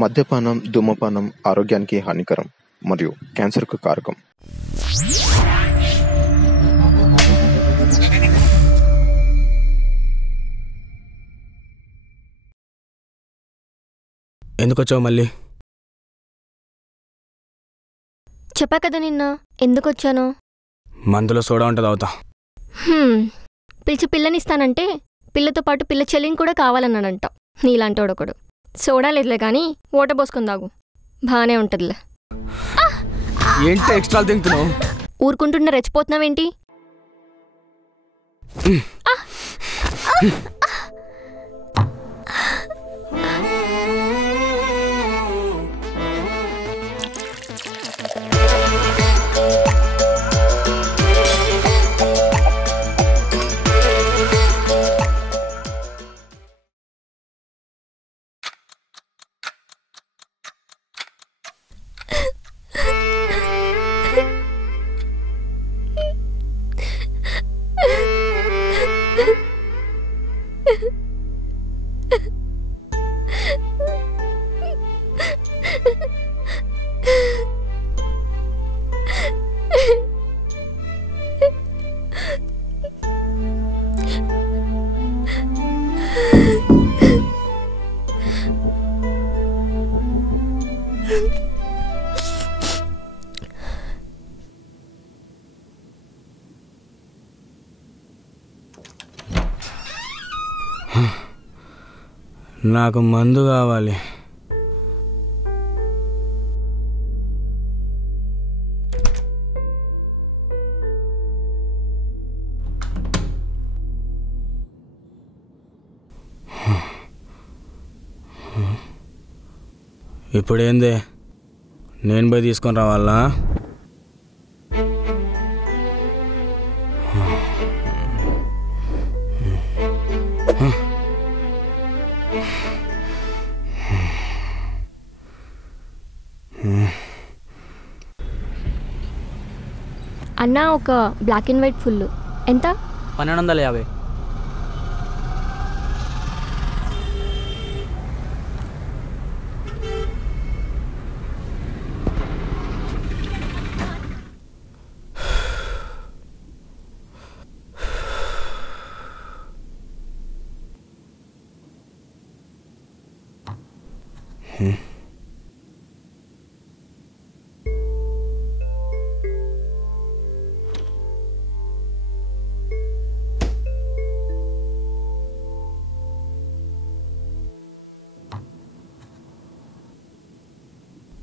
మద్యపానం, ధూమపానం ఆరోగ్యానికి హానికరం మరియు క్యాన్సర్కు కారకం. ఎందుకొచ్చావు మళ్ళీ? చెప్పా కదా నిన్న ఎందుకొచ్చాను. మందులో సోడా ఉంటుంది అవుతా. పిలిచి పిల్లనిస్తానంటే పిల్లతో పాటు పిల్ల చెల్లిని కూడా కావాలన్నాడంట. నీలాంటోడు ఒకడు. సోడా లేదులే కానీ ఓటర్ పోసుకొని తాగు, బాగానే ఉంటుందిలే. ఏంటి ఎక్స్ట్రా తింటున్నావు? ఊరుకుంటున్నా రెచ్చిపోతున్నావేంటి? నాకు మందు కావాలి. ఇప్పుడేంది, నేను పోయి తీసుకొని రావాలా? అన్నా ఒక బ్లాక్ అండ్ వైట్ ఫుల్ ఎంత? 1250.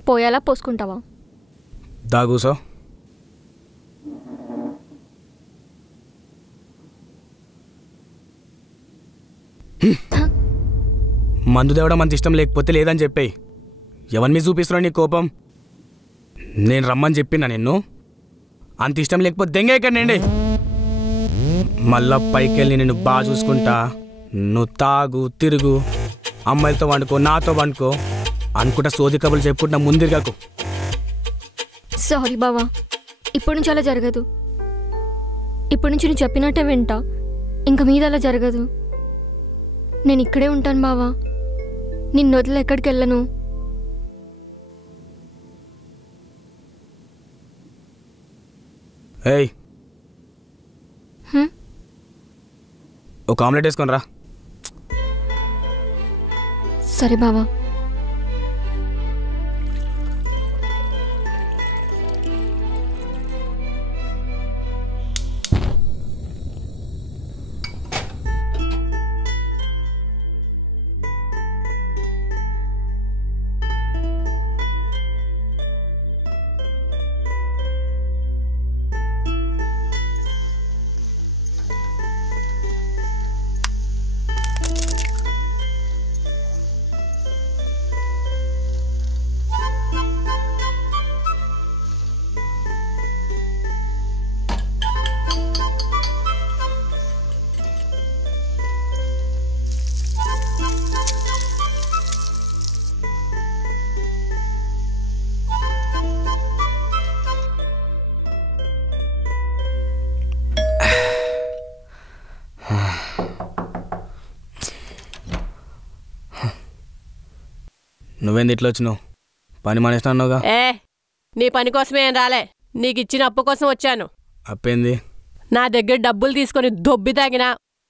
పోయాలా పోసుకుంటావా? దాగూసో. మందు తేవడం అంత ఇష్టం లేకపోతే లేదని చెప్పేయి. ఎవరి మీద చూపిస్తున్నావు నీ కోపం? నేను రమ్మని చెప్పినా నిన్ను. అంత ఇష్టం లేకపోతే దెంగే ఎక్కడండి. మళ్ళా పైకి వెళ్ళి నేను బాగా చూసుకుంటా. నువ్వు తాగు, తిరుగు, అమ్మాయిలతో వండుకో, నాతో వండుకో అనుకుంటా సోది కబుర్లు చెప్పుకుంటా ముందిరగాకు. సారీ బావా, ఇప్పటి నుంచి అలా జరగదు. ఇప్పటి నుంచి నువ్వు చెప్పినట్టే వింటా. ఇంక మీద అలా జరగదు. నేను ఇక్కడే ఉంటాను బావా, నిన్ను వదిలి ఎక్కడికి వెళ్ళను. ఏయ్, ఒక ఆమ్లెట్ వేసుకొని రా. సరే బావా. నువ్వేంది ఇట్లా వచ్చినావు? పని మానేస్తానుగా. నీ పని కోసమే ఏం రాలే, నీకు ఇచ్చిన అప్పు కోసం వచ్చాను. అప్పేంది? నా దగ్గర డబ్బులు తీసుకొని దొబ్బి తాగిన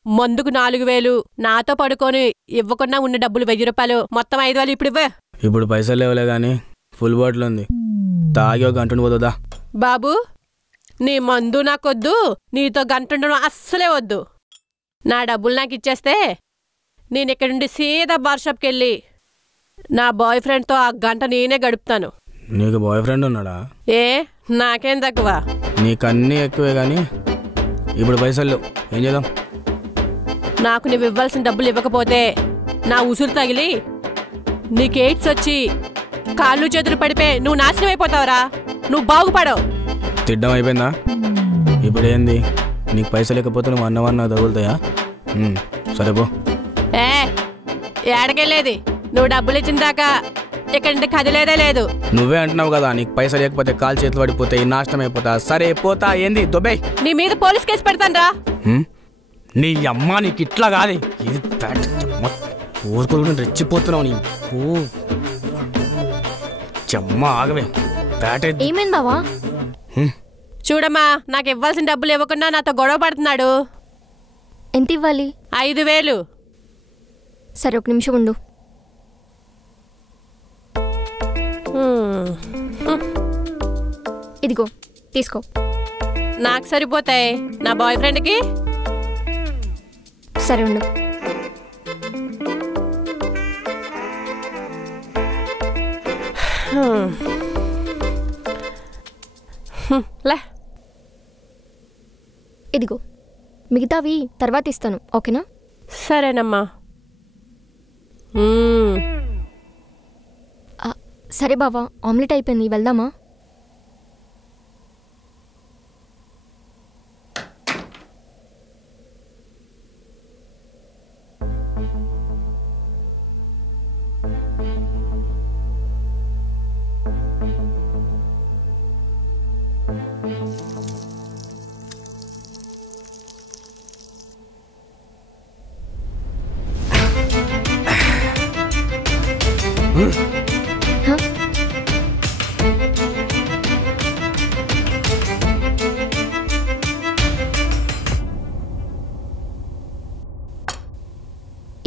మందుకు 4000, నాతో పడుకొని ఇవ్వకుండా ఉన్న డబ్బులు 1000 రూపాయలు, మొత్తం 5000 ఇప్పుడు ఇవ్వ. ఇప్పుడు పైసలు లేవలే గాని ఫుల్ బాటిల్ ఉంది, తాగి ఒక గంట పోతుందా? బాబు, నీ మందు నాకొద్దు, నీతో గంటుండడం అస్సలే వద్దు. నా డబ్బులు నాకు ఇచ్చేస్తే నేను ఇక్కడ నుండి సీదా బార్ షాప్కి వెళ్ళి నా బాయ్ ఫ్రెండ్తో ఆ గంట నేనే గడుపుతాను. నీకు బాయ్ ఫ్రెండ్ ఉన్నాడా? నాకేం తక్కువ? నీకన్నీ ఎక్కువే గాని ఇప్పుడు పైసలు లేవు, ఏం చేద్దాం? నాకు నువ్వు ఇవ్వాల్సిన డబ్బులు ఇవ్వకపోతే నా ఉసురు తగిలి నీకు ఎయిడ్స్ వచ్చి కాళ్ళు చేతులు పడిపోయి నువ్వు నాశనం అయిపోతావురా, నువ్వు బాగుపడవు. తిడ్డం అయిపోయిందా? ఇప్పుడు ఏంది? నీకు పైసలు లేకపోతే నువ్వు అన్నవన్నా తగులుతాయా? సరేపో. ఏడకెళ్ళేది? నువ్వు డబ్బులు ఇచ్చిన దాకా ఇక్కడ కదిలేదే లేదు. నువ్వే అంటున్నావు కదా నీకు పైసలు లేకపోతే కాలు చేతులు పడిపోతాయి, నాశనం అయిపోతా. సరే పోతా, ఏంది దొబ్బే? నీ మీద పోలీస్ కేసు పెడతాను రా. నీ అమ్మ నీకు ఇట్లా కాదు, ఇది ఊరుకోకుండా రెచ్చిపోతున్నావు నీ. చెమ్మ ఆగవే. ఏమైంది బావా? చూడమ్మా, నాకు ఇవ్వాల్సిన డబ్బులు ఇవ్వకుండా నాతో గొడవ పడుతున్నాడు. ఎంత ఇవ్వాలి? 5000. సరే, ఒక నిమిషం ఉండు. ఇదిగో తీసుకో. నాకు సరిపోతాయి, నా బాయ్ ఫ్రెండ్కి. సరే ఉండు. లే, ఇదిగో మిగతావి తర్వాత ఇస్తాను, ఓకేనా? సరేనమ్మా. సరే బావా, ఆమ్లెట్ అయిపోయింది, వెళ్దామా?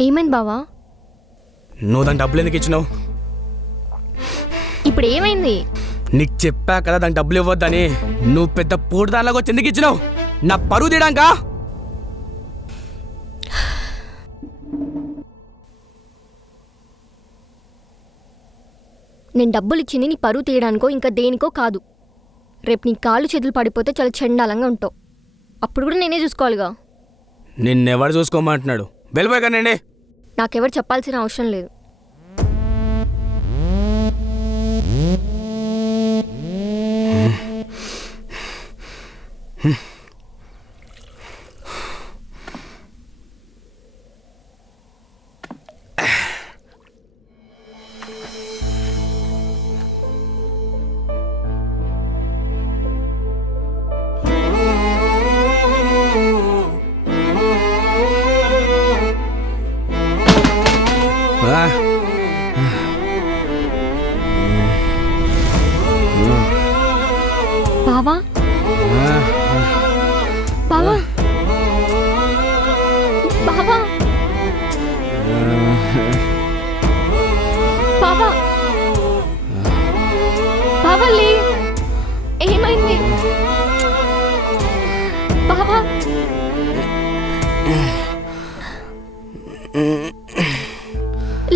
ఏమైంది బావా? నువ్వు దాని డబ్బులు ఎందుకు ఇచ్చినావు? ఇప్పుడు ఏమైంది? నీకు చెప్పా కదా దానికి డబ్బులు ఇవ్వద్దని. నువ్వు పెద్ద పూట దానిలాగా వచ్చి ఎందుకు ఇచ్చినావు? నా పరువు తీయడానికా? నేను డబ్బులు ఇచ్చింది నీ పరువు తీయడానికో ఇంకా దేనికో కాదు. రేపు నీ కాళ్ళు చేతులు పడిపోతే చాలా చండాలంగా ఉంటావు. అప్పుడు కూడా నేనే చూసుకోవాలిగా. నిన్నెవరు చూసుకోమంటున్నాడు? వెళ్ళిపోయానండి. నాకెవరు చెప్పాల్సిన అవసరం లేదు. బావా, బావా, బావా, బావా, బావలే, ఏమైంది బావా?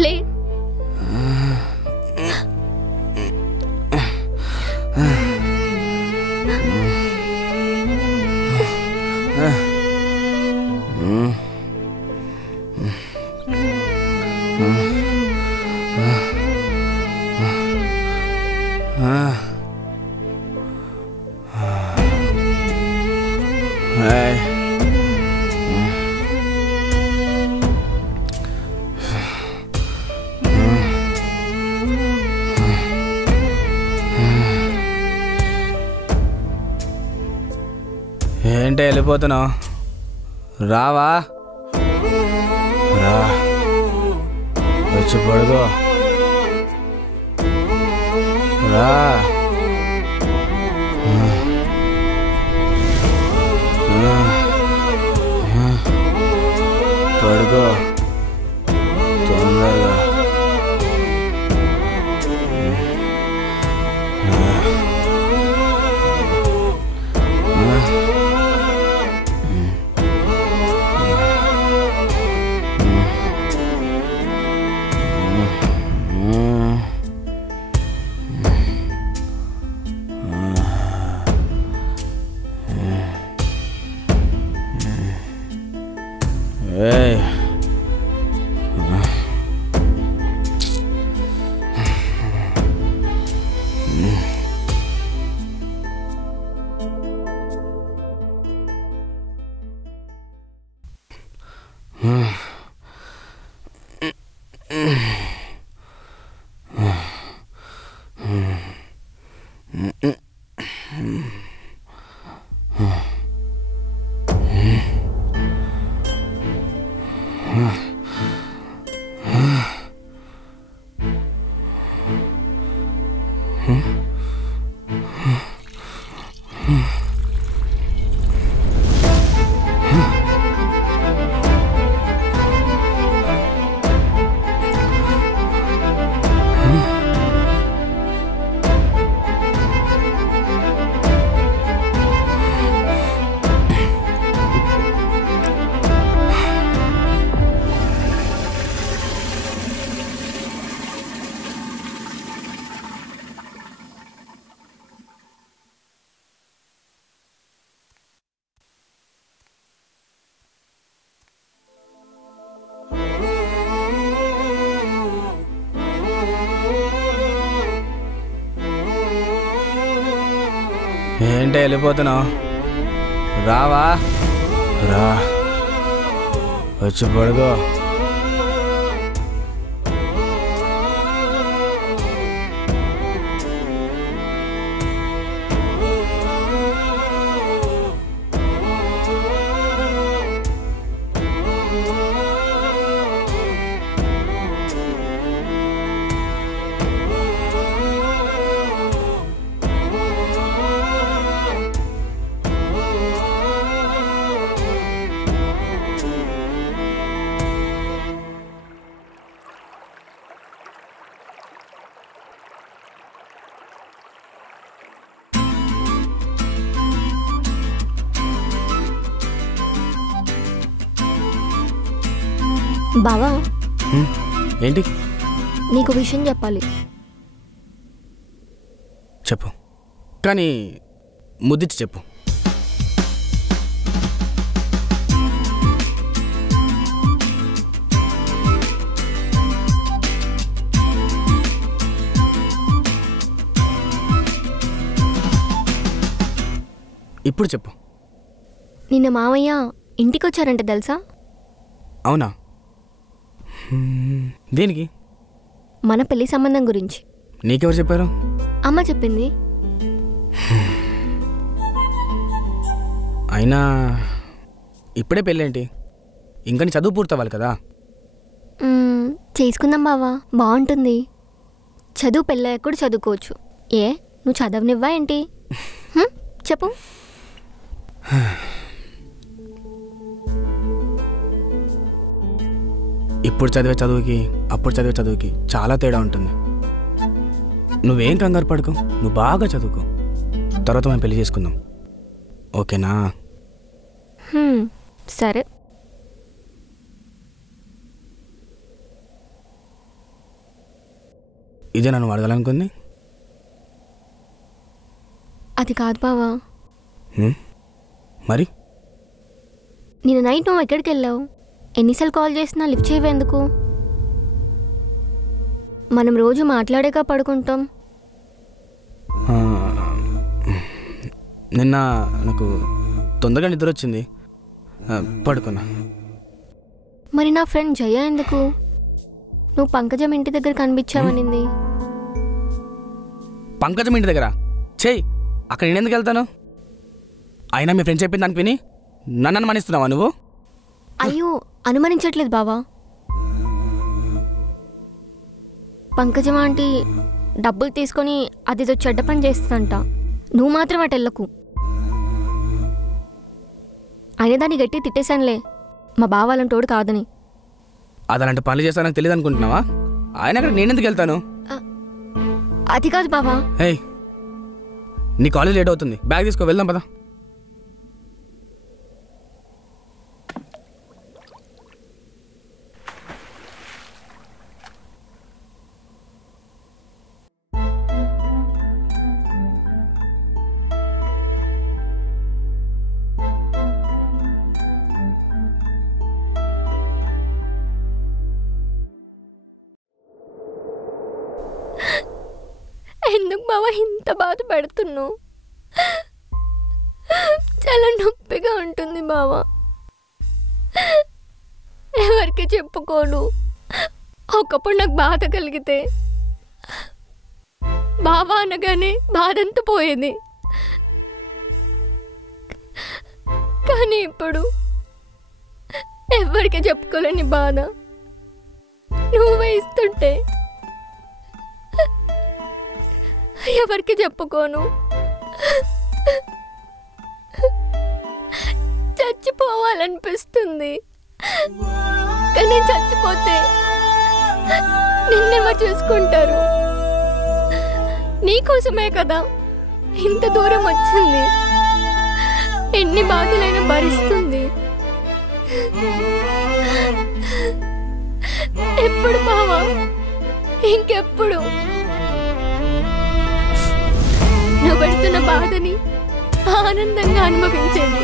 లే, ఏంటి వెళ్ళిపోతున్నావు? రావా, రా, వచ్చి పడుకో. రా పడుకో తొందరగా. ఏంటి వెళ్ళిపోతున్నావు? రావా? రా వచ్చి పడుకో. బావా, ఏంటి? నీకు విషయం చెప్పాలి. చెప్పు, కానీ ముద్దిచ్చి చెప్పు. ఇప్పుడు చెప్పు. నిన్న మామయ్య ఇంటికి వచ్చారంట తెలుసా? అవునా? దేనికి? మన పెళ్లి సంబంధం గురించి. నీకెవరు చెప్పారు? అమ్మ చెప్పింది. అయినా ఇప్పుడే పెళ్ళేంటి? ఇంకా నీ చదువు పూర్తవ్వాలి కదా. చేసుకుందాం బావా, బాగుంటుంది. చదువు పెళ్ళయ్యాక కూడా చదువుకోవచ్చు. ఏ నువ్వు చదవనివ్వా ఏంటి? చెప్పు. ఇప్పుడు చదివే చదువుకి అప్పుడు చదివే చదువుకి చాలా తేడా ఉంటుంది. నువ్వేం కంగారు పడుకో, నువ్వు బాగా చదువుకో. తర్వాత మనం పెళ్లి చేసుకుందాం, ఓకేనా? సరే. ఇదే నన్ను అడగాలనుకుంది? అది కాదు బావా. మరి నిన్న నైట్ నువ్వు ఎక్కడికి వెళ్ళావు? ఎన్నిసార్లు కాల్ చేసినా లిఫ్ట్ చేయవేందుకు? మనం రోజు మాట్లాడేగా పడుకుంటాం. నిన్న నాకు తొందరగా నిద్ర వచ్చింది, పడుకున్నా. మరి నా ఫ్రెండ్ జయ ఎందుకు నువ్వు పంకజం ఇంటి దగ్గర కనిపించావనింది? పంకజం ఇంటి దగ్గర? చెయ్యి, అక్కడ నేను ఎందుకు వెళ్తాను? అయినా మీ ఫ్రెండ్ చెప్పింది దానికి విని నన్ను అనుమానిస్తున్నావా నువ్వు? అయ్యో, అనుమానించట్లేదు బావా. పంకజం ఆంటీ డబ్బులు తీసుకొని అదేదో చెడ్డ పని చేస్తుందంట. నువ్వు మాత్రం అటు వెళ్ళకు. అయినా దాన్ని గట్టి తిట్టేశానులే, మా బావ వాళ్ళని తోడు కాదని. అది అలాంటి పనులు చేస్తా నాకు తెలియదు అనుకుంటున్నావా? ఆయన అక్కడ నేనెందుకు వెళ్తాను? అది కాదు బావా. హే, నీ కాలేజ్ లేట్ అవుతుంది, బ్యాగ్ తీసుకో, వెళ్దాం పదా. ఎందుకు బావా ఇంత బాధ పెడుతున్నావు? చాలా నొప్పిగా ఉంటుంది బావా. ఎవరికి చెప్పుకోను. ఒకప్పుడు నాకు బాధ కలిగితే బావా అనగానే బాధంతా పోయేది. కానీ ఇప్పుడు ఎవరికి చెప్పుకోలేని బాధ నువ్వే ఇస్తుంటే ఎవరికి చెప్పుకోను. చచ్చిపోవాలనిపిస్తుంది. కానీ చచ్చిపోతే నిన్నెవరు చూసుకుంటారు? నీకోసమే కదా ఇంత దూరం వచ్చింది. ఎన్ని బాధలైనా భరిస్తుంది. ఎప్పుడు బావా, ఇంకెప్పుడు నువ్వు పెడుతున్న బాధని ఆనందంగా అనుభవించేది.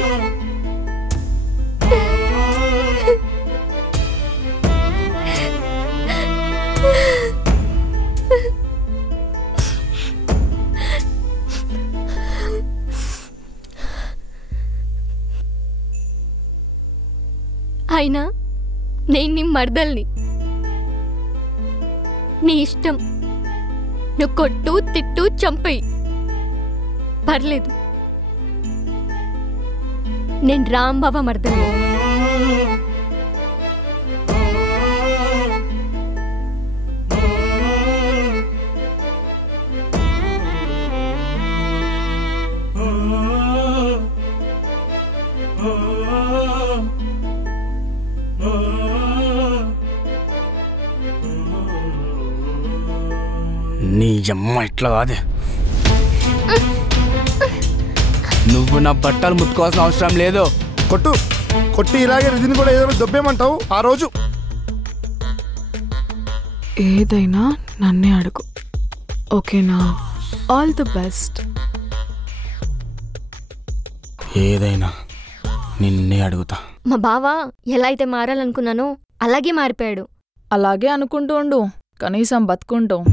అయినా నేను నీ మరదల్ని. నీ ఇష్టం. నువ్వు కొట్టు, తిట్టు, చంపేయి, పర్లేదు. నేను రాంబాబా మరదల్ని. నీ అమ్మ ఇట్లా కాదే. నువ్వు నా బట్టలు ముట్టుకోవాల్సిన అవసరం లేదు. కొట్టు, కొట్టి ఇలాగే రిధిని కూడా ఏదో దొబ్బేమంటావు ఆ రోజు. ఏదైనా నన్నే అడుగు, ఓకేనా? All the best. ఏదైనా నిన్నే అడుగుతా. మా బావ ఎలా అయితే మారాలనుకున్నానో అలాగే మారిపోయాడు. అలాగే అనుకుంటూ ఉండు, కనీసం బతుకుంటాం.